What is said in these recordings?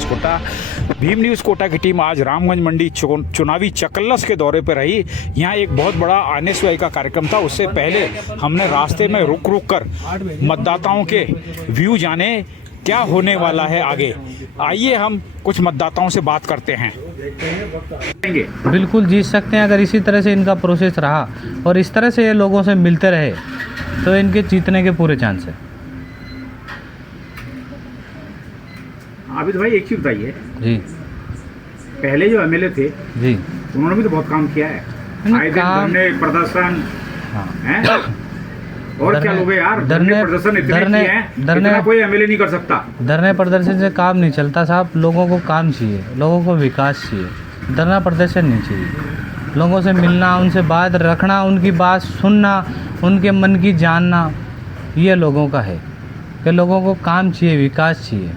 News Kota. Bhim news Kota की team आज रामगंज मंडी चुनावी चकल्लस के दौरे पर रही। यहाँ एक बहुत बड़ा NSY का कार्यक्रम था। उससे पहले हमने रास्ते में रुक कर मतदाताओं के व्यू जाने क्या होने वाला है आगे। आइए हम कुछ मतदाताओं से बात करते हैं। बिल्कुल जीत सकते हैं अगर इसी तरह से इनका प्रोसेस रहा और इस तरह से ये लोगों से मिलते रहे तो इनके जीतने के पूरे चांस है। आबिद भाई एक चीज बताइए जी, पहले जो MLA थे जी उन्होंने भी तो बहुत काम किया है, आए दिन धरने प्रदर्शन हैं और क्या लोग यार धरने प्रदर्शन इतने किए हैं, इतना कोई MLA नहीं कर सकता। धरने प्रदर्शन से काम नहीं चलता साहब, लोगों को काम चाहिए, लोगों को विकास चाहिए, धरना प्रदर्शन नहीं चाहिए। लोगों से मिलना, उनसे बात रखना, उनकी बात सुनना, उनके मन की जानना, ये लोगों का है कि लोगों को काम चाहिए, विकास चाहिए।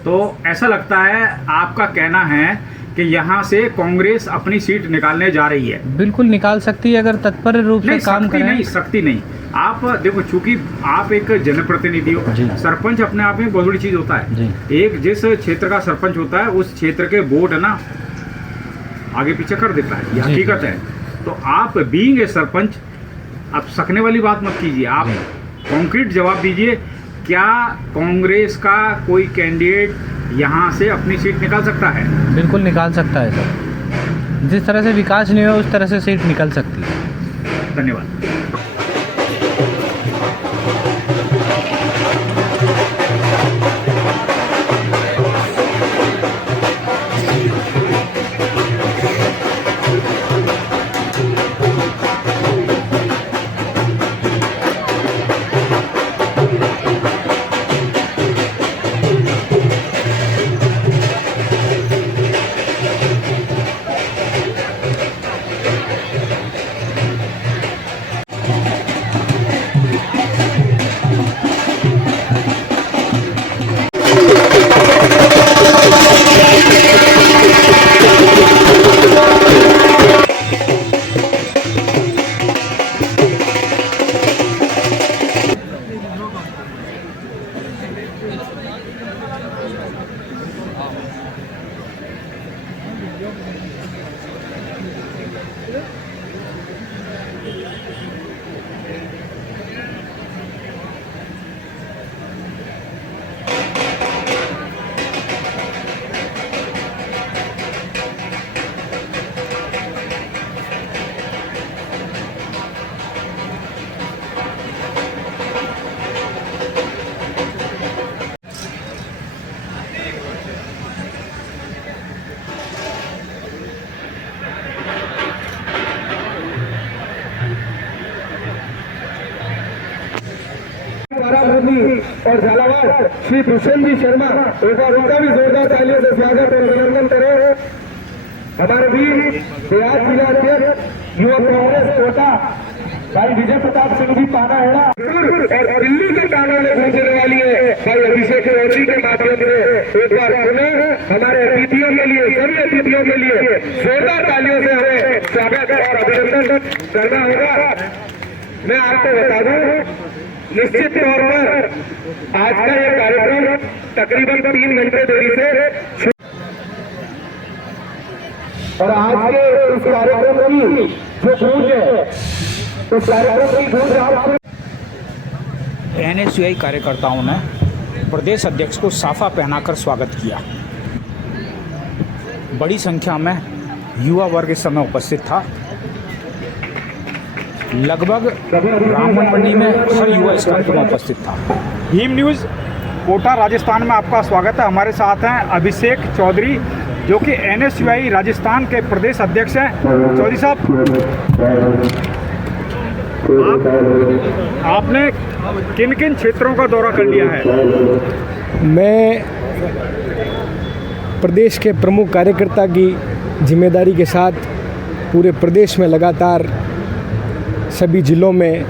तो ऐसा लगता है आपका कहना है कि यहाँ से कांग्रेस अपनी सीट निकालने जा रही है? बिल्कुल निकाल सकती है अगर तत्पर रूप से काम करें। नहीं सकती नहीं। आप देखो, चूंकि आप एक जनप्रतिनिधि हो, सरपंच अपने आप में बहुत बड़ी चीज होता है। एक जिस क्षेत्र का सरपंच होता है उस क्षेत्र के वोट है ना आगे पीछे कर देता है, ये हकीकत है। तो आप बीइंग ए सरपंच, आप सकने वाली बात मत कीजिए, आप कॉन्क्रीट जवाब दीजिए। क्या कांग्रेस का कोई कैंडिडेट यहाँ से अपनी सीट निकाल सकता है? बिल्कुल निकाल सकता है सर, जिस तरह से विकास नहीं हो उस तरह से सीट निकल सकती है। धन्यवाद। और झालावाड़ श्री भूषण जी शर्मा, एक बार उनका भी जोरदार तालियों से स्वागत और अभिनंदन करें। हमारे वीर बिहार जिला अध्यक्ष युवा कांग्रेस कोटा भाई विजय प्रताप सिंह जी पानाहेड़ा और दिल्ली के कानों में पहुंचने वाली है भाई अभिषेक चौधरी के माध्यम से एक बार पुनः हमारे अतिथियों के लिए, सभी अतिथियों के लिए जोरदार तालियों से हमें स्वागत और अभिनंदन करना होगा। मैं आपको बता दूं, निश्चित तौर पर आज का ये कार्यक्रम तकरीबन 3 घंटे देरी से, और आज के इस कार्यक्रम की जो गूंज है तो कार्यक्रम की गूंज आपको NSY कार्यकर्ताओं ने प्रदेश अध्यक्ष को साफा पहनाकर स्वागत किया। बड़ी संख्या में युवा वर्ग इस समय उपस्थित था। लगभग रामगंज मंडी में हर युवा इस कार्यक्रम में उपस्थित था। भीम न्यूज़ कोटा राजस्थान में आपका स्वागत है। हमारे साथ हैं अभिषेक चौधरी जो कि NSY राजस्थान के प्रदेश अध्यक्ष हैं। चौधरी साहब, आपने किन किन क्षेत्रों का दौरा कर लिया है? मैं प्रदेश के प्रमुख कार्यकर्ता की जिम्मेदारी के साथ पूरे प्रदेश में लगातार सभी जिलों में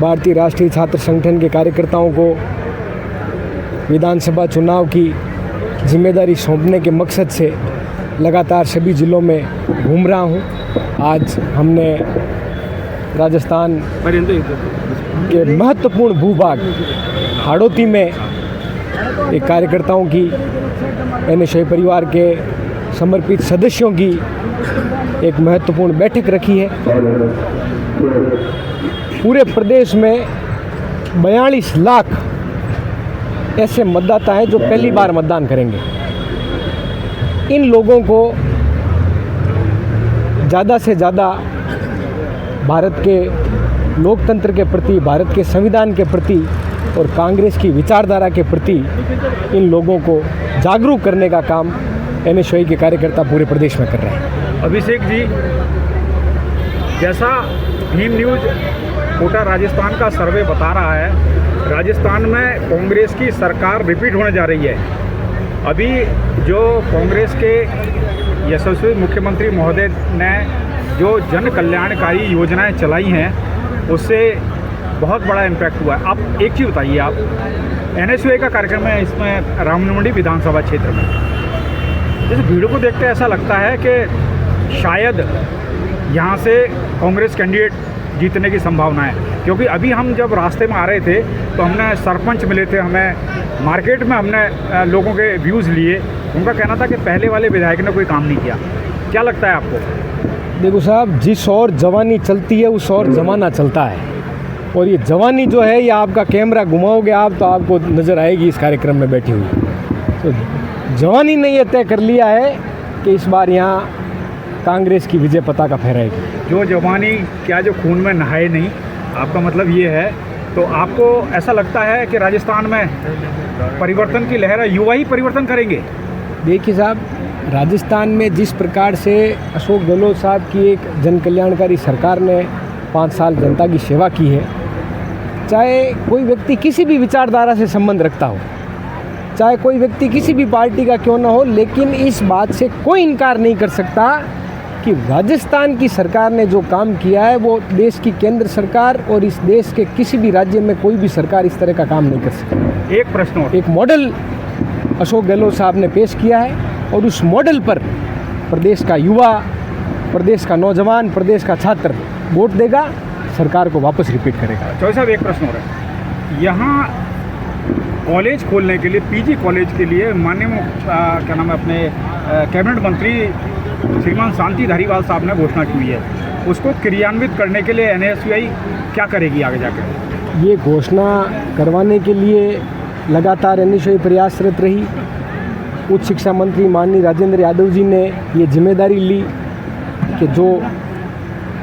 भारतीय राष्ट्रीय छात्र संगठन के कार्यकर्ताओं को विधानसभा चुनाव की जिम्मेदारी सौंपने के मकसद से लगातार सभी जिलों में घूम रहा हूं। आज हमने राजस्थान के महत्वपूर्ण भूभाग हाड़ौती में एक कार्यकर्ताओं की, NSY परिवार के समर्पित सदस्यों की एक महत्वपूर्ण बैठक रखी है। पूरे प्रदेश में 42 लाख ऐसे मतदाता हैं जो पहली बार मतदान करेंगे। इन लोगों को ज़्यादा से ज़्यादा भारत के लोकतंत्र के प्रति, भारत के संविधान के प्रति और कांग्रेस की विचारधारा के प्रति इन लोगों को जागरूक करने का काम NSY के कार्यकर्ता पूरे प्रदेश में कर रहे हैं। अभिषेक जी, जैसा भीम न्यूज कोटा राजस्थान का सर्वे बता रहा है, राजस्थान में कांग्रेस की सरकार रिपीट होने जा रही है। अभी जो कांग्रेस के यशस्वी मुख्यमंत्री महोदय ने जो जन कल्याणकारी योजनाएं चलाई हैं, उससे बहुत बड़ा इम्पैक्ट हुआ है। आप एक चीज़ बताइए, आप NSY का कार्यक्रम है इसमें रामनगरी विधानसभा क्षेत्र में, इस भीड़ को देखते ऐसा लगता है कि शायद यहाँ से कांग्रेस कैंडिडेट जीतने की संभावना है। क्योंकि अभी हम जब रास्ते में आ रहे थे तो हमने सरपंच मिले थे, हमें मार्केट में हमने लोगों के व्यूज़ लिए, उनका कहना था कि पहले वाले विधायक ने कोई काम नहीं किया। क्या लगता है आपको? देखो साहब, जिस और जवानी चलती है उस और ज़माना चलता है, और ये जवानी जो है ये आपका कैमरा घुमाओगे आप तो आपको नज़र आएगी इस कार्यक्रम में बैठी हुई। तो जवानी ने ये तय कर लिया है कि इस बार यहाँ कांग्रेस की विजय पताका फहराएगी। जो जवानी क्या जो खून में नहाए नहीं, आपका मतलब ये है। तो आपको ऐसा लगता है कि राजस्थान में परिवर्तन की लहर है, युवा ही परिवर्तन करेंगे? देखिए साहब, राजस्थान में जिस प्रकार से अशोक गहलोत साहब की एक जन कल्याणकारी सरकार ने 5 साल जनता की सेवा की है, चाहे कोई व्यक्ति किसी भी विचारधारा से संबंध रखता हो, चाहे कोई व्यक्ति किसी भी पार्टी का क्यों ना हो, लेकिन इस बात से कोई इनकार नहीं कर सकता कि राजस्थान की सरकार ने जो काम किया है वो देश की केंद्र सरकार और इस देश के किसी भी राज्य में कोई भी सरकार इस तरह का काम नहीं कर सकती। एक प्रश्न और, एक मॉडल अशोक गहलोत साहब ने पेश किया है और उस मॉडल पर प्रदेश का युवा, प्रदेश का नौजवान, प्रदेश का छात्र वोट देगा, सरकार को वापस रिपीट करेगा। चौधरी साहब, एक प्रश्न और है, यहाँ कॉलेज खोलने के लिए, PG कॉलेज के लिए माननीय क्या नाम है अपने कैबिनेट मंत्री श्रीमान शांति धारीवाल साहब ने घोषणा की हुई है, उसको क्रियान्वित करने के लिए NSY क्या करेगी आगे जाकर? ये घोषणा करवाने के लिए लगातार NSY प्रयासरत रही। उच्च शिक्षा मंत्री माननीय राजेंद्र यादव जी ने ये जिम्मेदारी ली कि जो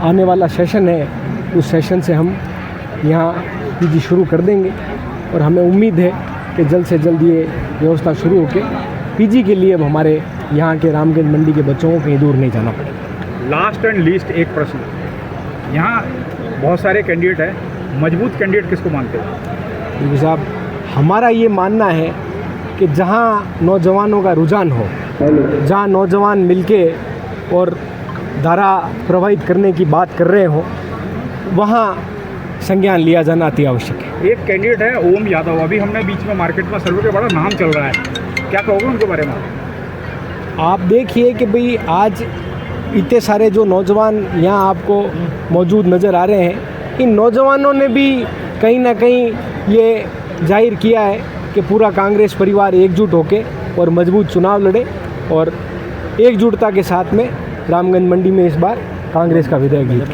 आने वाला सेशन है उस सेशन से हम यहाँ PG शुरू कर देंगे, और हमें उम्मीद है कि जल्द से जल्द ये व्यवस्था शुरू होकर PG के लिए अब हमारे यहाँ के रामगंज मंडी के बच्चों को कहीं दूर नहीं जाना पड़ेगा। लास्ट एंड लीस्ट एक प्रश्न, यहाँ बहुत सारे कैंडिडेट हैं, मजबूत कैंडिडेट किसको मानते हैं? क्योंकि साहब, हमारा ये मानना है कि जहाँ नौजवानों का रुझान हो, जहाँ नौजवान मिलके और धारा प्रवाहित करने की बात कर रहे हो, वहाँ संज्ञान लिया जाना अति आवश्यक है। एक कैंडिडेट है ओम यादव, अभी हमने बीच में मार्केट में सर्वे का बड़ा नाम चल रहा है, क्या कहोगे उनके बारे में? आप देखिए कि भाई आज इतने सारे जो नौजवान यहाँ आपको मौजूद नज़र आ रहे हैं, इन नौजवानों ने भी कहीं ना कहीं ये जाहिर किया है कि पूरा कांग्रेस परिवार एकजुट होकर और मजबूत चुनाव लड़े, और एकजुटता के साथ में रामगंज मंडी में इस बार कांग्रेस का विधायक जीत।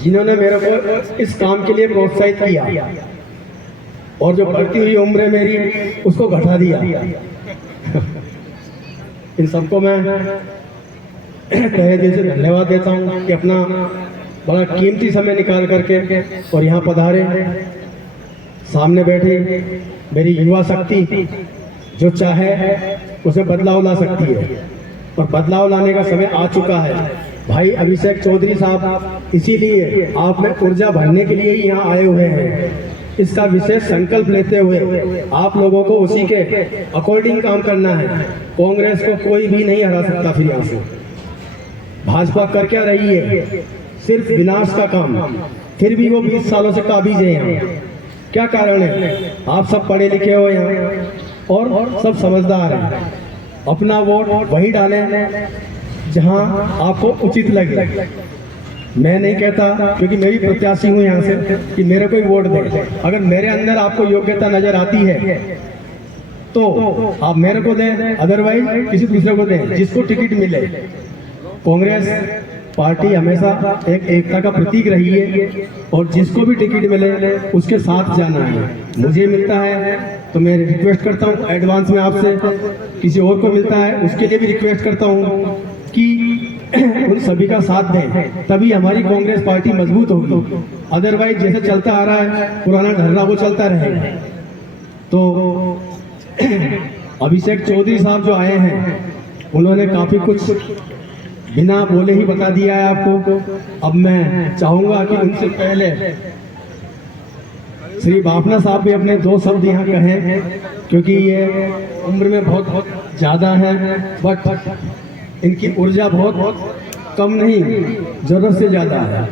जिन्होंने मेरे को इस काम के लिए प्रोत्साहित किया और जो बढ़ती हुई उम्र है मेरी उसको घटा दिया, इन सबको मैं तहे दिल से धन्यवाद देता हूँ कि अपना बड़ा कीमती समय निकाल करके और यहाँ पधारे। सामने बैठी मेरी युवा शक्ति जो चाहे उसे बदलाव ला सकती है, और बदलाव लाने का समय आ चुका है। भाई अभिषेक चौधरी साहब इसीलिए आप में ऊर्जा भरने के लिए ही यहाँ आए हुए हैं। इसका विशेष संकल्प लेते हुए आप लोगों को उसी के अकॉर्डिंग काम करना है। कांग्रेस को कोई भी नहीं हरा सकता। फिर यहाँ से भाजपा कर क्या रही है? सिर्फ विनाश का काम, फिर भी वो 20 सालों से काबिज है यहाँ। क्या कारण है? आप सब पढ़े लिखे हो यहाँ और सब समझदार हैं। अपना वोट वही डालें जहां आपको उचित लगे। मैं नहीं कहता, क्योंकि मैं भी प्रत्याशी हूँ यहाँ से, कि मेरे को ही वोट दे। अगर मेरे अंदर आपको योग्यता नजर आती है तो आप मेरे को दें, अदरवाइज किसी दूसरे को दें, जिसको टिकट मिले। कांग्रेस पार्टी हमेशा एक एकता का प्रतीक रही है और जिसको भी टिकट मिले उसके साथ जाना है। मुझे मिलता है तो मैं रिक्वेस्ट करता हूँ एडवांस में आपसे, किसी और को मिलता है उसके लिए भी रिक्वेस्ट करता हूँ कि उन सभी का साथ दें, तभी हमारी कांग्रेस पार्टी मजबूत होगी। अदरवाइज जैसे चलता आ रहा है पुराना ढर्रा वो चलता रहेगा। तो अभिषेक चौधरी साहब जो आए हैं उन्होंने काफी कुछ बिना बोले ही बता दिया है आपको। अब मैं चाहूंगा कि उनसे पहले श्री बाफना साहब भी अपने 2 शब्द यहाँ कहें, क्योंकि ये उम्र में बहुत ज्यादा है, बट इनकी ऊर्जा बहुत कम नहीं, जरूरत से ज्यादा है।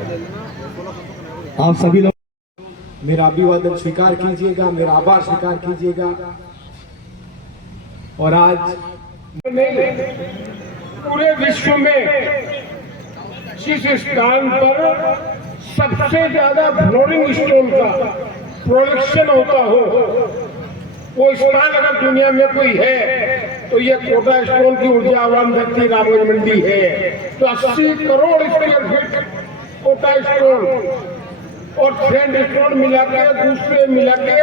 आप सभी लोग मेरा अभिवादन स्वीकार कीजिएगा, मेरा आभार स्वीकार कीजिएगा। और आज पूरे विश्व में जिस स्थान पर सबसे ज्यादा फ्लोरिंग स्टोन का प्रोडक्शन होता हो, वो स्थान अगर दुनिया में कोई है तो ये कोटा स्टोन की ऊर्जावान धरती रामगंज मंडी है। तो 80 crore square feet Kota stone और सैंड स्टोन मिला के, दूसरे मिला के,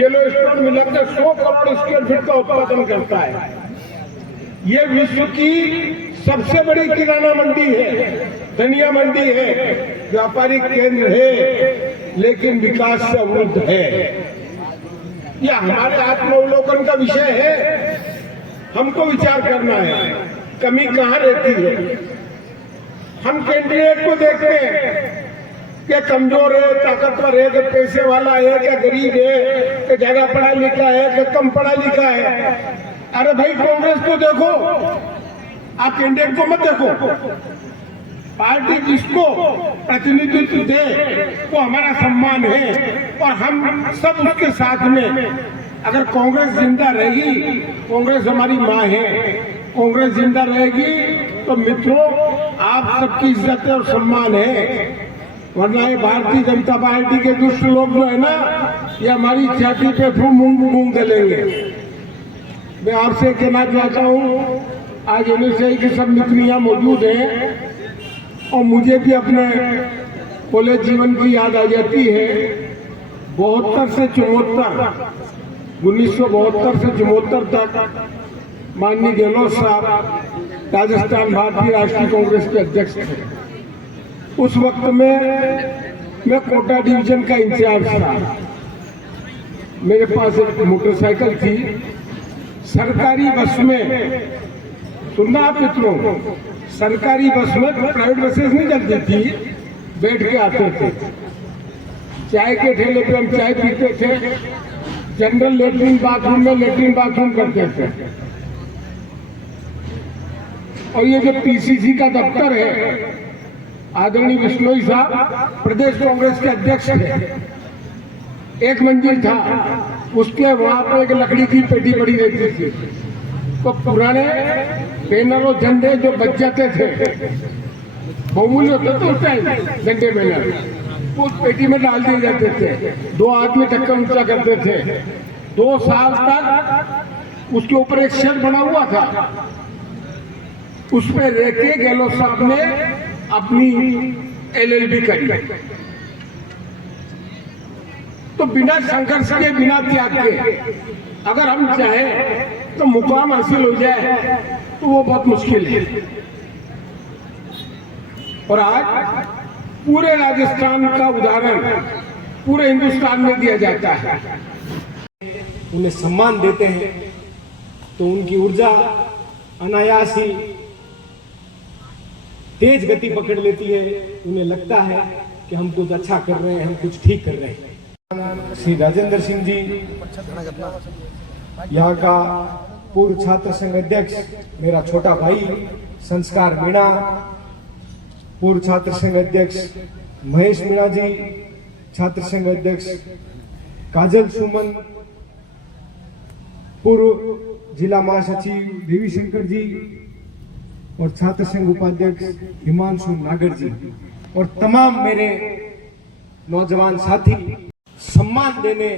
येलो स्टोन मिला के 100 करोड़ स्क्वायर फीट का उत्पादन करता है। ये विश्व की सबसे बड़ी किराना मंडी है, धनिया मंडी है, व्यापारिक केंद्र है, लेकिन विकास से अवरुद्ध है। यह हमारे आत्मावलोकन का विषय है, हमको विचार करना है कमी कहाँ रहती है। हम कैंडिडेट को देखते हैं कि कमजोर है, ताकतवर है, कि पैसे वाला है, कि गरीब है, कि ज्यादा पढ़ा लिखा है, कि कम पढ़ा लिखा है। अरे भाई कांग्रेस को देखो, आप कैंडिडेट को मत देखो। पार्टी जिसको प्रतिनिधित्व दे वो हमारा सम्मान है और हम सब उसके साथ में। अगर कांग्रेस जिंदा रहेगी, कांग्रेस हमारी माँ है, कांग्रेस जिंदा रहेगी तो मित्रों आप सबकी इज्जत और सम्मान है। वरना ये भारतीय जनता पार्टी के दुष्ट लोग जो है ना, ये हमारी छाती पे मूंग गलेंगे। मैं आपसे कहना चाहता हूँ, आज एनएसआई के सब मित्रियाँ मौजूद हैं और मुझे भी अपने कॉलेज जीवन की याद आ जाती है। 72 से 74, 1972 से 74 तक माननीय गहलोत साहब राजस्थान भारतीय राष्ट्रीय कांग्रेस के अध्यक्ष थे। उस वक्त में मैं कोटा डिवीजन का इंचार्ज था। मेरे पास एक मोटरसाइकिल थी, सरकारी बस में, सुनना आप मित्रों, सरकारी बस में, प्राइवेट बसेस नहीं चलती थी, बैठ के आते थे। चाय के ठेले पे हम चाय पीते थे, जनरल लेटरिन बाथरूम में लेटरिन बाथरूम करते थे। और ये जो पीसीसी का दफ्तर है, आदरणीय बिश्नोई साहब प्रदेश कांग्रेस के अध्यक्ष थे। 1 मंजिल था, उसके वहां पर एक लकड़ी की पेटी पड़ी रहती थी। तो पुराने बैनर और झंडे जो बच जाते थे, बहुमूल्य होते थे उस टाइम झंडे बैनर, उस पेटी में डाल दिए जाते थे। 2 आदमी ढक्कन ऊंचा करते थे। 2 साल तक उसके ऊपर एक शेड बना हुआ था, उस पर रह के गहलोत साहब ने अपनी LLB करी। तो बिना संघर्ष के, बिना त्याग के अगर हम चाहें तो मुकाम हासिल हो जाए तो वो बहुत मुश्किल है। और आज पूरे राजस्थान का उदाहरण पूरे हिंदुस्तान में दिया जाता है। उन्हें सम्मान देते हैं तो उनकी ऊर्जा अनायास ही तेज गति पकड़ लेती है। उन्हें लगता है कि हम कुछ अच्छा कर रहे हैं, हम कुछ ठीक कर रहे हैं। श्री राजेंद्र सिंह जी, यहाँ का पूर्व छात्र संघ अध्यक्ष, मेरा छोटा भाई संस्कार मीणा, पूर्व छात्र संघ अध्यक्ष महेश मीणा जी, छात्र संघ अध्यक्ष काजल सुमन, पूर्व जिला महासचिव देवी शंकर जी और छात्र संघ उपाध्यक्ष हिमांशु नागर जी। और तमाम मेरे नौजवान साथी, सम्मान देने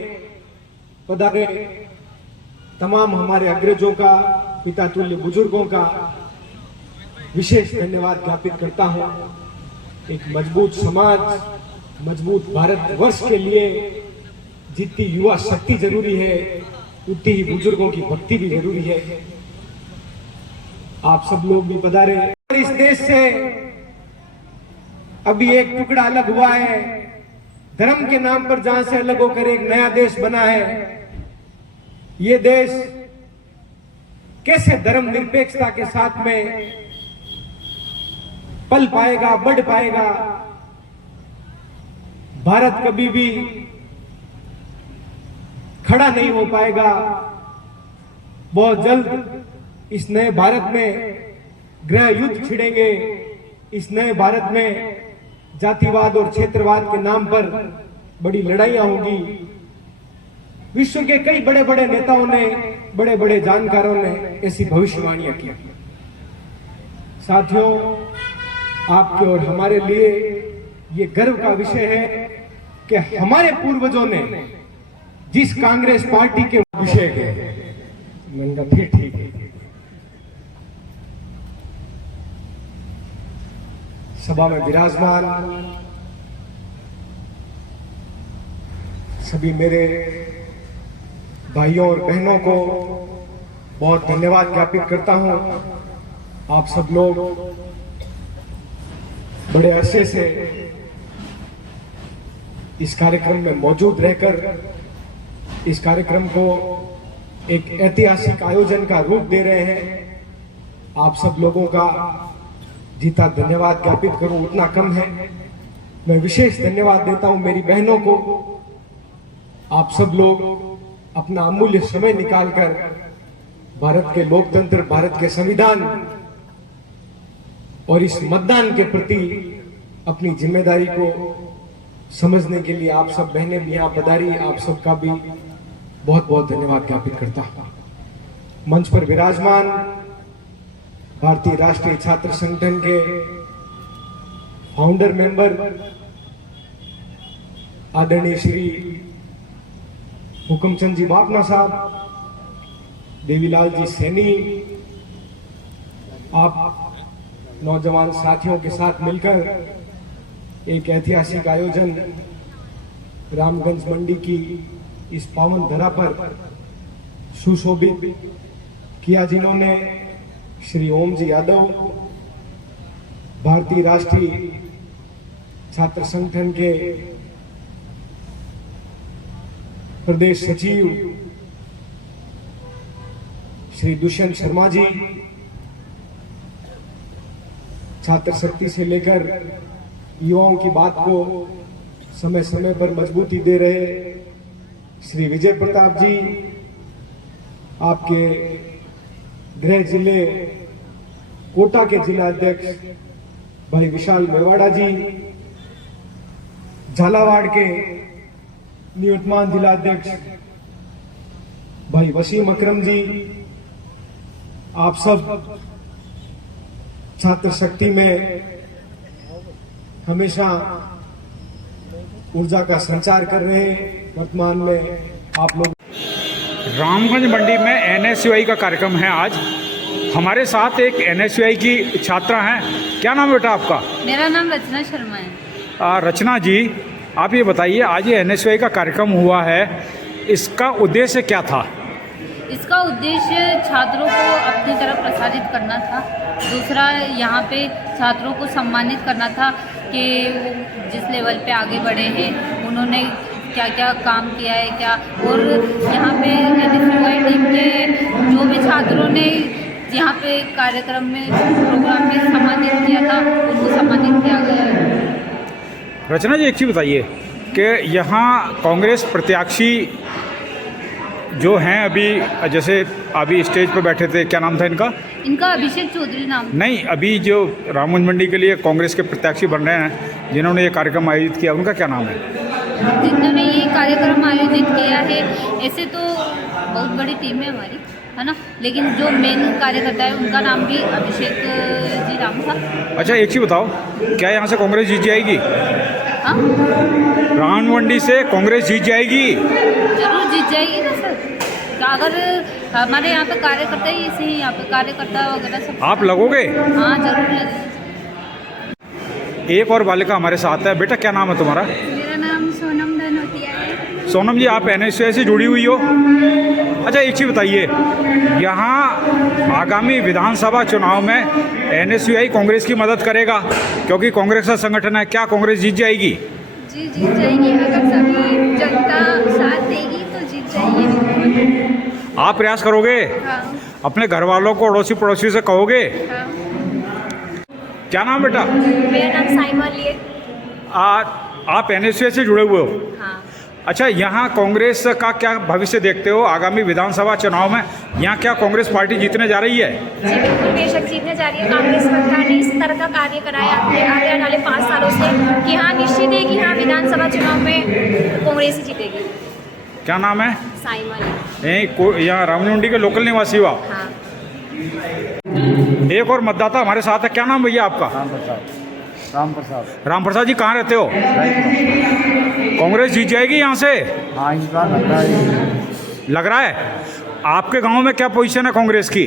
पधारे तमाम हमारे अग्रजों का, पिता तुल्य बुजुर्गों का विशेष धन्यवाद ज्ञापित करता हूं। एक मजबूत समाज, मजबूत भारतवर्ष के लिए जितनी युवा शक्ति जरूरी है उतनी ही बुजुर्गों की भक्ति भी जरूरी है। आप सब लोग भी पधारे। इस देश से अभी एक टुकड़ा अलग हुआ है, धर्म के नाम पर जहां से अलग होकर एक नया देश बना है। ये देश कैसे धर्म निरपेक्षता के साथ में पल पाएगा, बढ़ पाएगा। भारत कभी भी खड़ा नहीं हो पाएगा। बहुत जल्द इस नए भारत में गृह युद्ध छिड़ेंगे। इस नए भारत में जातिवाद और क्षेत्रवाद के नाम पर बड़ी लड़ाइयां होंगी। विश्व के कई बड़े बड़े नेताओं ने, बड़े बड़े जानकारों ने ऐसी भविष्यवाणियां की। साथियों, आपके और हमारे लिए ये गर्व का विषय है कि हमारे पूर्वजों ने जिस कांग्रेस पार्टी के विषय है, मैंने कहा फिर ठीक है। सभा में विराजमान सभी मेरे भाइयों और बहनों को बहुत धन्यवाद ज्ञापित करता हूं। आप सब लोग बड़े अरसे से इस कार्यक्रम में मौजूद रहकर इस कार्यक्रम को एक ऐतिहासिक आयोजन का रूप दे रहे हैं। आप सब लोगों का जितना धन्यवाद ज्ञापित करूं उतना कम है। मैं विशेष धन्यवाद देता हूं मेरी बहनों को। आप सब लोग अपना अमूल्य समय निकालकर भारत के लोकतंत्र, भारत के संविधान और इस मतदान के प्रति अपनी जिम्मेदारी को समझने के लिए आप सब बहनें भी यहाँ पधारी। आप सबका भी बहुत बहुत धन्यवाद ज्ञापित करता हूं। मंच पर विराजमान भारतीय राष्ट्रीय छात्र संगठन के फाउंडर मेंबर आदरणीय श्री हुकुमचंद जी बापना साहब, देवीलाल जी सैनी, आप नौजवान साथियों के साथ मिलकर एक ऐतिहासिक आयोजन रामगंज मंडी की इस पावन धरा पर सुशोभित किया, जिन्होंने श्री ओम जी यादव, भारतीय राष्ट्रीय छात्र संगठन के प्रदेश सचिव श्री दुष्यंत शर्मा जी, छात्र शक्ति से लेकर युवाओं की बात को समय समय पर मजबूती दे रहे श्री विजय प्रताप जी, आपके गृह जिले कोटा के जिला अध्यक्ष भाई विशाल मेवाड़ा जी, झालावाड़ के निवर्तमान जिला अध्यक्ष भाई वसीम अकरम जी, आप सब छात्र शक्ति में हमेशा ऊर्जा का संचार कर रहे हैं। वर्तमान में आप लोग रामगंज मंडी में एनएसयूआई का कार्यक्रम है आज। हमारे साथ एक एनएसयूआई की छात्रा हैं। क्या नाम है बेटा आपका? मेरा नाम रचना शर्मा है। रचना जी, आप ये बताइए, आज ये एनएसयूआई का कार्यक्रम हुआ है, इसका उद्देश्य क्या था? इसका उद्देश्य छात्रों को अपनी तरफ प्रसारित करना था। दूसरा, यहाँ पे छात्रों को सम्मानित करना था कि जिस लेवल पे आगे बढ़े हैं, उन्होंने क्या क्या काम किया है क्या। और यहाँ पे एनएसयूआई टीम के जो भी छात्रों ने यहाँ पे कार्यक्रम में, प्रोग्राम में सम्मानित किया था, उनको सम्मानित किया गया है। रचना जी, एक चीज़ बताइए कि यहाँ कांग्रेस प्रत्याशी जो हैं अभी, जैसे अभी स्टेज पर बैठे थे, क्या नाम था इनका? इनका अभिषेक चौधरी नाम। नहीं, अभी जो रामगंज मंडी के लिए कांग्रेस के प्रत्याशी बन रहे हैं, जिन्होंने ये कार्यक्रम आयोजित किया, उनका क्या नाम है? जिन्होंने ये कार्यक्रम आयोजित किया है, ऐसे तो बहुत बड़ी टीम है हमारी। है ना। लेकिन जो मेन कार्यकर्ता है उनका नाम भी अभिषेक जी नाम था। अच्छा एक चीज़ बताओ, क्या यहाँ से कांग्रेस जीत जाएगी? हाँ राममंडी से कांग्रेस जीत जाएगी? जरूर जीत जाएगी ना सर। अगर हमारे यहाँ पे कार्यकर्ता ही ऐसे ही, यहाँ पे कार्यकर्ता वगैरह सब। आप लगोगे? हाँ जरूर लगेंगे। एक और बालिका हमारे साथ है। बेटा क्या नाम है तुम्हारा? मेरा नाम सोनम धनोतिया है। सोनम जी, आप NSUI से जुड़ी हुई हो? अच्छा एक चीज़ बताइए, यहाँ आगामी विधानसभा चुनाव में NSUI कांग्रेस की मदद करेगा क्योंकि कांग्रेस का संगठन है, क्या कांग्रेस जीत जाएगी? जी जीत जाएगी, अगर सभी जनता साथ देगी तो जीत जाएगी। आप प्रयास करोगे? हाँ अपने घर वालों को, अड़ोसी पड़ोसी से कहोगे? हाँ। क्या नाम बेटा? मेरा नाम साइमा लिए। आप NSUI से जुड़े हुए हो? हाँ अच्छा, यहाँ कांग्रेस का क्या भविष्य देखते हो आगामी विधानसभा चुनाव में? यहाँ क्या कांग्रेस पार्टी जीतने जा रही है? जी बिल्कुल बेशक जीतने जा रही है। कांग्रेस सरकार ने इस तरह का कार्य कराया अपने आगे वाले 5 सालों से कि हाँ निश्चित है कि हाँ विधानसभा चुनाव में कांग्रेस ही जीतेगी। क्या नाम है? साइमा लिए। यहाँ राममंडी के लोकल निवासी हो आप? हाँ एक और मतदाता हमारे साथ है। क्या नाम भैया आपका? राम प्रसाद जी, कहाँ रहते हो? कांग्रेस जीत जाएगी यहाँ से? हाँ इस बार लग रहा है। आपके गांव में क्या पोजीशन है कांग्रेस की?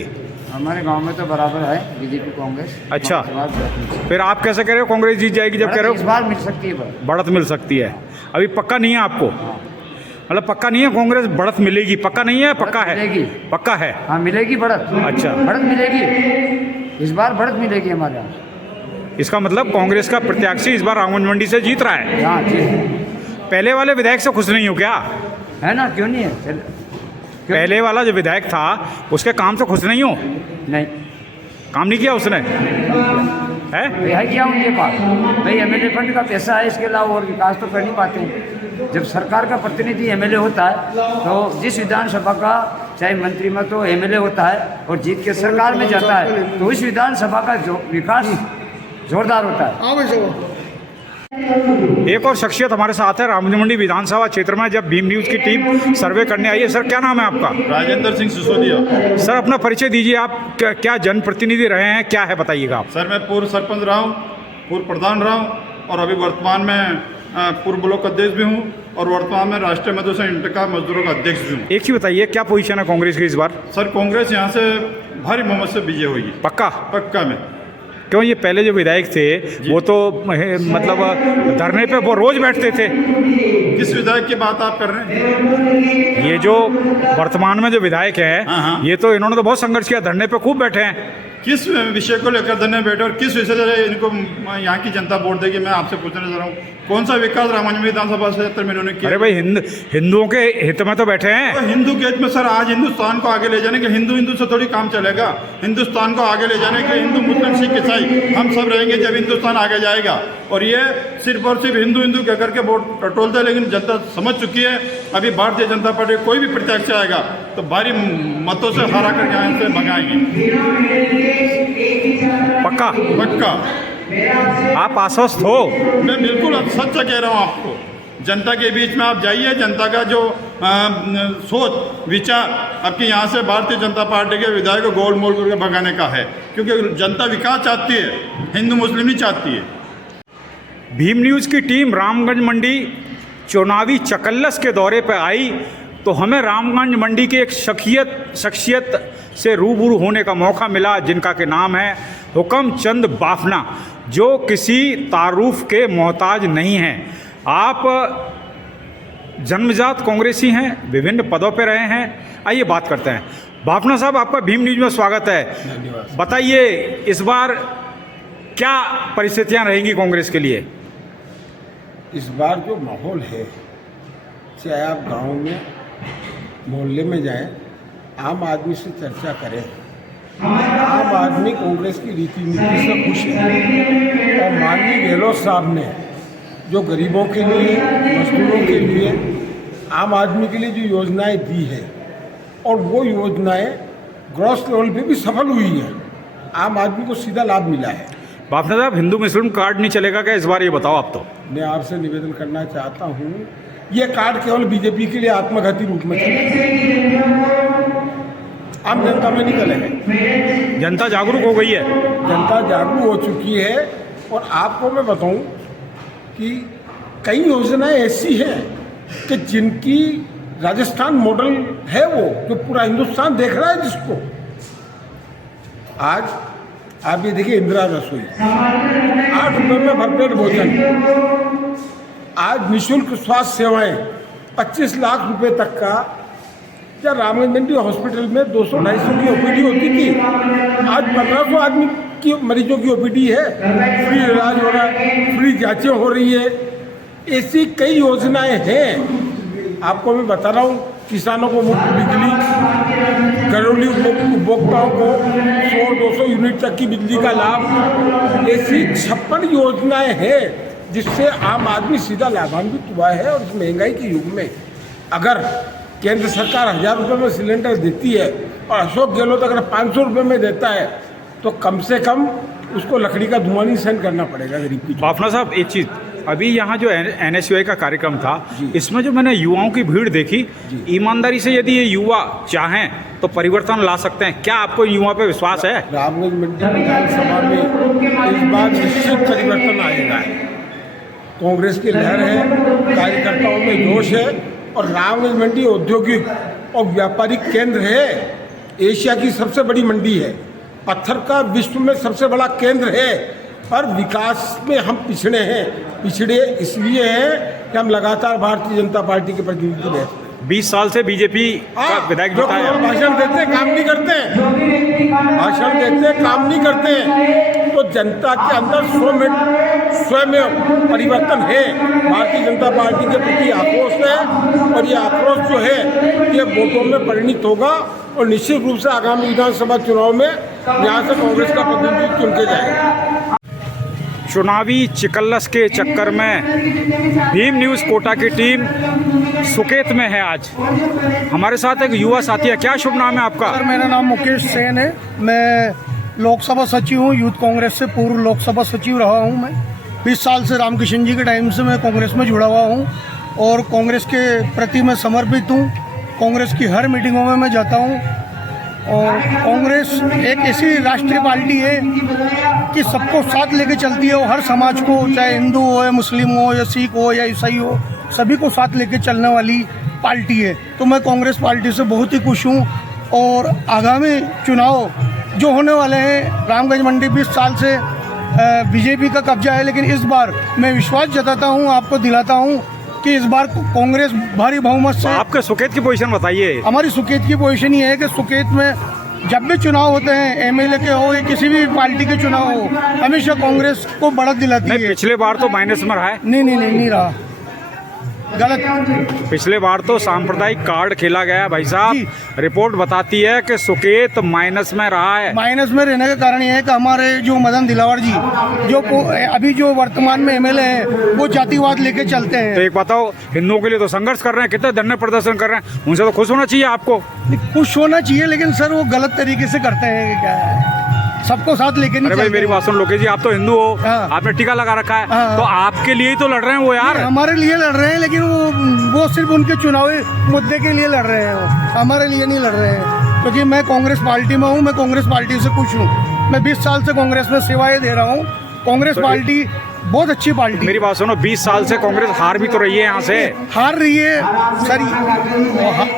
हमारे गांव में तो बराबर है बीजेपी कांग्रेस। अच्छा, इस बार बढ़त मिल सकती फिर आप कैसे कह रहे हो कांग्रेस जीत जाएगी जब कह रहे है। इस हो बार मिल सकती है बढ़त मिल सकती है? अभी पक्का नहीं है आपको? मतलब पक्का नहीं है कांग्रेस बढ़त मिलेगी? पक्का नहीं है, पक्का है? मिलेगी। पक्का है? हाँ मिलेगी बढ़त। अच्छा, बढ़त मिलेगी, इस बार बढ़त मिलेगी हमारे यहाँ। इसका मतलब कांग्रेस का प्रत्याशी इस बार राममंडी से जीत रहा है। हाँ जी पहले वाले विधायक से खुश नहीं हो क्या? है ना, क्यों नहीं है? पहले वाला जो विधायक था उसके काम से खुश नहीं हो? नहीं काम नहीं किया उसने? है है क्या उनके पास? भाई MLA फंड का पैसा है, इसके अलावा और विकास तो कर नहीं पाते हैं। जब सरकार का प्रतिनिधि MLA होता है तो जिस विधानसभा का चाहे मंत्री मत हो MLA होता है और जीत के सरकार में जाता है तो उस विधानसभा का जो विकास जोरदार होता है। एक और शख्सियत हमारे साथ है राममंडी विधानसभा क्षेत्र में जब भीम न्यूज़ की टीम सर्वे करने आई है। सर क्या नाम है आपका? राजेंद्र सिंह सिसोदिया। सर अपना परिचय दीजिए, आप क्या जनप्रतिनिधि रहे हैं, क्या है बताइएगा आप? सर मैं पूर्व सरपंच रहा हूँ, पूर्व प्रधान रहा हूँ और अभी वर्तमान में पूर्व ब्लॉक अध्यक्ष भी हूँ और वर्तमान में राष्ट्रीय मजदूर इंटर का मजदूरों का अध्यक्ष भी हूँ। एक ही बताइए, क्या पोजीशन है कांग्रेस की इस बार? सर कांग्रेस यहाँ से भारी बहुमत से विजय होगी। पक्का? पक्का में। क्यों, ये पहले जो विधायक थे वो तो मतलब धरने पे वो रोज बैठते थे। किस विधायक की बात आप कर रहे हैं? ये जो वर्तमान में जो विधायक हाँ, है हाँ। ये तो इन्होंने तो बहुत संघर्ष किया, धरने पे खूब बैठे हैं। किस विषय को लेकर धरने बैठे और किस विषय से इनको यहाँ की जनता वोट देगी, मैं आपसे पूछना चाह रहा हूँ। कौन सा विकास राममंडी विधानसभा क्षेत्र में इन्होंने किया? अरे भाई हिंदुओं के हित में तो बैठे हैं। तो हिंदू के हित में सर आज हिंदुस्तान को आगे ले जाने के हिंदू से थोड़ी काम चलेगा। हिंदुस्तान को आगे ले जाने के हिंदू मुस्लिम सिख ईसाई हम सब रहेंगे जब हिंदुस्तान आगे जाएगा। और ये सिर्फ और सिर्फ हिंदू कह करके वोट टटोलते, लेकिन जनता समझ चुकी है अभी भारतीय जनता पार्टी कोई भी प्रत्याशी आएगा तो भारी मतों से हरा करके यहाँ से भगाएंगे। पक्का? पक्का। आप आश्वस्त हो? मैं बिल्कुल सच कह रहा हूँ आपको। जनता के बीच में आप जाइए, जनता का जो सोच विचार आपके यहाँ से भारतीय जनता पार्टी के विधायक को गोल मोल करके भगाने का है, क्योंकि जनता विकास चाहती है, हिंदू मुस्लिम नहीं चाहती है। भीम न्यूज़ की टीम रामगंज मंडी चुनावी चकल्लस के दौरे पर आई तो हमें रामगंज मंडी के एक शख्सियत से रूबरू होने का मौका मिला जिनका के नाम है हुक्मचंद बाफना, जो किसी तारुफ के मोहताज नहीं हैं। आप जन्मजात कांग्रेसी हैं, विभिन्न पदों पर रहे हैं। आइए बात करते हैं। बाफना साहब, आपका भीम न्यूज़ में स्वागत है। बताइए इस बार क्या परिस्थितियां रहेंगी कांग्रेस के लिए? इस बार जो माहौल है, चाहे आप गांव में मोहल्ले में जाएं, आम आदमी से चर्चा करें, आम आदमी कांग्रेस की रीति नीति से खुश है। और माननीय गहलोत साहब ने जो गरीबों के लिए, मजदूरों के लिए, आम आदमी के लिए जो योजनाएं दी है और वो योजनाएं ग्रॉस लेवल पे भी सफल हुई है, आम आदमी को सीधा लाभ मिला है। बाफना साहब, हिंदू मुस्लिम कार्ड नहीं चलेगा क्या इस बार, ये बताओ आप तो। मैं आपसे निवेदन करना चाहता हूँ, ये कार्ड केवल बीजेपी के लिए आत्मघाती रूप में चलेगा। आम जनता में निकले हैं। जनता जागरूक हो गई है। जनता जागरूक हो चुकी है। और आपको मैं बताऊं कि कई योजनाएं ऐसी हैं कि जिनकी राजस्थान मॉडल है, वो जो पूरा हिंदुस्तान देख रहा है जिसको। आज आप ये देखिए, इंदिरा रसोई 8 रुपये में भरपेट भोजन। आज निःशुल्क स्वास्थ्य सेवाएं 25 लाख रुपए तक का। क्या रामगंज मंडी हॉस्पिटल में 200-250 की ओपीडी होती थी, आज 1500 आदमी की मरीजों की ओपीडी है। फ्री इलाज हो रहा है, फ्री जांचें हो रही है। ऐसी कई योजनाएं हैं। आपको मैं बता रहा हूँ, किसानों को मुफ्त बिजली, घरेलू उपभोक्ताओं को 100-200 यूनिट तक की बिजली का लाभ। ऐसी 56 योजनाएं हैं जिससे आम आदमी सीधा लाभान्वित हुआ है। और इस महंगाई के युग में अगर केंद्र सरकार 1000 रुपये में सिलेंडर देती है और अशोक गहलोत अगर 500 रुपये में देता है, तो कम से कम उसको लकड़ी का धुआं नहीं सहन करना पड़ेगा गरीब की। बाफना साहब, एक चीज़, अभी यहाँ जो NSUI का कार्यक्रम था, इसमें जो मैंने युवाओं की भीड़ देखी, ईमानदारी से यदि ये युवा चाहें तो परिवर्तन ला सकते हैं। क्या आपको युवा पे विश्वास है? रामगंज मंडी विधानसभा में इस बार निश्चित परिवर्तन आएगा। कांग्रेस की लहर है, कार्यकर्ताओं में जोश है। और रामगंज मंडी औद्योगिक और व्यापारिक केंद्र है। एशिया की सबसे बड़ी मंडी है, पत्थर का विश्व में सबसे बड़ा केंद्र है। पर विकास में हम पिछड़े हैं। पिछड़े इसलिए हैं कि हम लगातार भारतीय जनता पार्टी के प्रतिनिधि हैं। 20 साल से बीजेपी का विधायक जो बताया। भाषण देते हैं, काम नहीं करते हैं। भाषण देते हैं, काम नहीं करते हैं। तो जनता के अंदर स्वयं परिवर्तन है। भारतीय जनता पार्टी के प्रति आक्रोश है। और ये आक्रोश जो है ये वोटों में परिणित होगा। और निश्चित रूप से आगामी विधानसभा चुनाव में यहाँ से कांग्रेस का प्रतिनिधित्व चुन के जाएगा। चुनावी चिकल्लस के चक्कर में भीम न्यूज़ कोटा की टीम सुकेत में है। आज हमारे साथ एक युवा साथी है। क्या शुभ नाम है आपका? सर, मेरा नाम मुकेश सेन है। मैं लोकसभा सचिव हूँ, यूथ कांग्रेस से पूर्व लोकसभा सचिव रहा हूँ। मैं 20 साल से रामकिशन जी के टाइम से मैं कांग्रेस में जुड़ा हुआ हूँ और कांग्रेस के प्रति मैं समर्पित हूँ। कांग्रेस की हर मीटिंगों में मैं जाता हूँ। और कांग्रेस एक ऐसी राष्ट्रीय पार्टी है कि सबको साथ लेके चलती है। और हर समाज को, चाहे हिंदू हो या मुस्लिम हो या सिख हो या ईसाई हो, सभी को साथ लेके चलने वाली पार्टी है। तो मैं कांग्रेस पार्टी से बहुत ही खुश हूँ। और आगामी चुनाव जो होने वाले हैं, रामगंज मंडी 20 साल से बीजेपी का कब्जा है, लेकिन इस बार मैं विश्वास जताता हूँ, आपको दिलाता हूँ कि इस बार कांग्रेस भारी बहुमत से। आपके सुकेत की पोजीशन बताइए। हमारी सुकेत की पोजीशन ये है कि सुकेत में जब भी चुनाव होते हैं, MLA के हो या किसी भी पार्टी के चुनाव हो, हमेशा कांग्रेस को बढ़त दिलाती है। पिछले बार तो माइनस में रहा है। नहीं रहा, गलत। पिछले बार तो सांप्रदायिक कार्ड खेला गया भाई साहब। रिपोर्ट बताती है कि सुकेत माइनस में रहा है। माइनस में रहने का कारण ये है कि हमारे जो मदन दिलावर जी, जो अभी जो वर्तमान में MLA हैं, वो जातिवाद लेके चलते हैं। तो एक बताओ, हिंदुओं के लिए तो संघर्ष कर रहे हैं, कितने धरने प्रदर्शन कर रहे हैं, उनसे तो खुश होना चाहिए आपको। खुश होना चाहिए, लेकिन सर वो गलत तरीके से करते हैं। क्या है, सबको साथ लेके नहीं। अरे भाई, मेरी बात सुन लोकेश जी, आप तो हिंदू हो। हाँ। आपने टीका लगा रखा है। हाँ। तो आपके लिए ही तो लड़ रहे हैं वो यार। हमारे लिए लड़ रहे हैं, लेकिन वो सिर्फ उनके चुनावी मुद्दे के लिए लड़ रहे हैं। वो हमारे लिए नहीं लड़ रहे हैं। क्योंकि मैं कांग्रेस पार्टी में हूँ, मैं कांग्रेस पार्टी से खुश हूँ। मैं 20 साल से कांग्रेस में सेवाएं दे रहा हूँ। कांग्रेस पार्टी बहुत अच्छी पार्टी। मेरी बात सुनो, 20 साल से कांग्रेस हार भी तो रही है, यहाँ से हार रही है सर।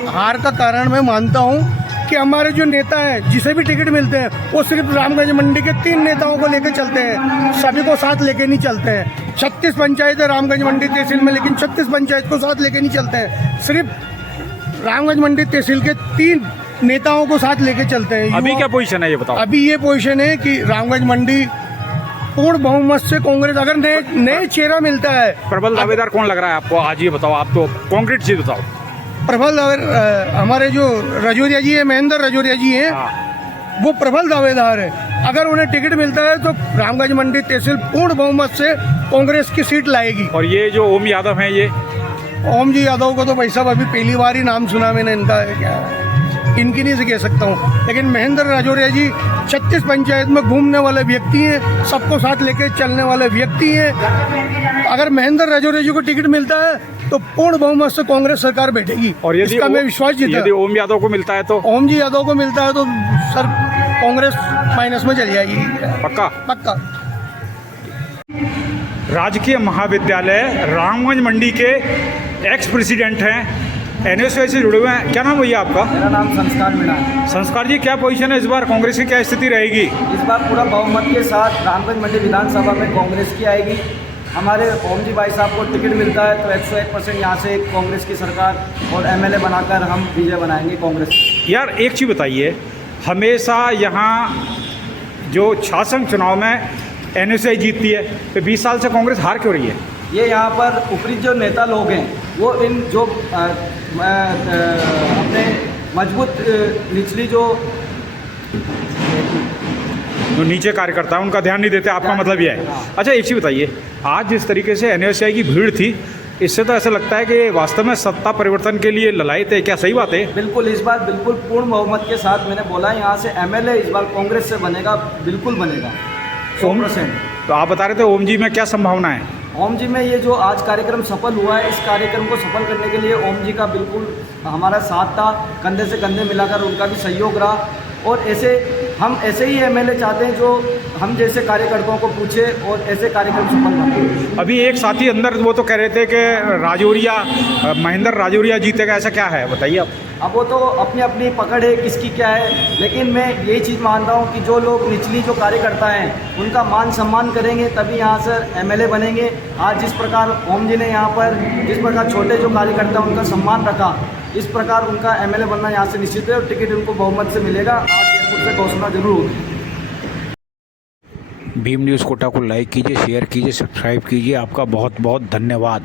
हार का कारण मैं मानता हूँ कि हमारे जो नेता हैं, जिसे भी टिकट मिलते हैं, वो सिर्फ रामगंज मंडी के 3 नेताओं को लेकर चलते हैं, सभी को साथ लेके नहीं चलते हैं। 36 पंचायत है रामगंज मंडी तहसील में, लेकिन 36 पंचायत को साथ लेके नहीं चलते हैं। सिर्फ रामगंज मंडी तहसील के 3 नेताओं को साथ लेके चलते हैं। अभी क्या पोजीशन है ये बताओ? अभी ये पोजीशन है कि रामगंज मंडी पूर्ण बहुमत से कांग्रेस, अगर नए चेहरा मिलता है। प्रबल दावेदार कौन लग रहा है आपको? आज ये बताओ, आप तो कांक्रीट चीज बताओ। प्रबल हमारे जो रजौरिया जी है, महेंद्र रजौरिया जी हैं, वो प्रबल दावेदार है। अगर उन्हें टिकट मिलता है तो रामगंज मंडी तहसील पूर्ण बहुमत से कांग्रेस की सीट लाएगी। और ये जो ओम यादव हैं, ये ओम जी यादव को तो भाई साहब अभी पहली बार ही नाम सुना मैंने इनका। क्या इनकी नहीं से कह सकता हूँ, लेकिन महेंद्र रजौरिया जी 36 पंचायत में घूमने वाले व्यक्ति हैं, सबको साथ लेके चलने वाले व्यक्ति हैं। अगर महेंद्र रजौरिया जी को टिकट मिलता है तो पूर्ण बहुमत से कांग्रेस सरकार बैठेगी और यदि इसका मैं विश्वास जीता। यदि ओम यादव को मिलता है तो ओम जी यादव को मिलता है तो सर कांग्रेस माइनस में चली जाएगी। पक्का? पक्का। राजकीय महाविद्यालय रामगंज मंडी के एक्स प्रेसिडेंट हैं, एनएसयूआई से जुड़े हुए हैं। क्या नाम भैया आपका? मेरा नाम संस्कार मीणा है। संस्कार जी, क्या पोजीशन है इस बार? कांग्रेस की क्या स्थिति रहेगी? इस बार पूरा बहुमत के साथ रामगंज मंडी विधानसभा में कांग्रेस की आएगी। हमारे ओम जी भाई साहब को टिकट मिलता है तो 101% यहाँ से कांग्रेस की सरकार और एमएलए बनाकर हम विजय बनाएंगे कांग्रेस। यार एक चीज़ बताइए, हमेशा यहाँ जो शासन चुनाव में एनएसयूआई जीतती है, तो 20 साल से कांग्रेस हार क्यों रही है? ये यहाँ पर ऊपरी जो नेता लोग हैं वो इन जो अपने मजबूत निचली जो नीचे कार्यकर्ता है उनका ध्यान नहीं देते, आपका मतलब यह है? अच्छा एक चीज़ बताइए, आज जिस तरीके से एनएसयूआई की भीड़ थी, इससे तो ऐसा लगता है कि वास्तव में सत्ता परिवर्तन के लिए लड़ाई थे, क्या सही बात है? बिल्कुल, इस बार बिल्कुल पूर्ण बहुमत के साथ मैंने बोला यहाँ से एमएलए इस बार कांग्रेस से बनेगा, बिल्कुल बनेगा 100%। तो आप बता रहे थे ओम जी में क्या संभावना है? ओम जी में ये जो आज कार्यक्रम सफल हुआ है, इस कार्यक्रम को सफल करने के लिए ओम जी का बिल्कुल हमारा साथ था, कंधे से कंधे मिलाकर उनका भी सहयोग रहा। और हम ऐसे ही एमएलए चाहते हैं जो हम जैसे कार्यकर्ताओं को पूछे और ऐसे कार्यक्रम सफल बने। अभी एक साथी अंदर वो तो कह रहे थे कि राजौरिया, महेंद्र राजौरिया जीतेगा, ऐसा क्या है बताइए आप? अब वो तो अपनी अपनी पकड़ है किसकी क्या है, लेकिन मैं यही चीज़ मानता हूँ कि जो लोग निचली जो कार्यकर्ता हैं उनका मान सम्मान करेंगे तभी यहाँ से एमएलए बनेंगे। आज जिस प्रकार ओम जी ने यहाँ पर जिस प्रकार छोटे जो कार्यकर्ता उनका सम्मान रखा, इस प्रकार उनका एमएलए बनना यहाँ से निश्चित है और टिकट उनको बहुमत से मिलेगा। आज जयपुर से घोषणा जरूर होगी। भीम न्यूज़ कोटा को लाइक कीजिए, शेयर कीजिए, सब्सक्राइब कीजिए। आपका बहुत बहुत धन्यवाद।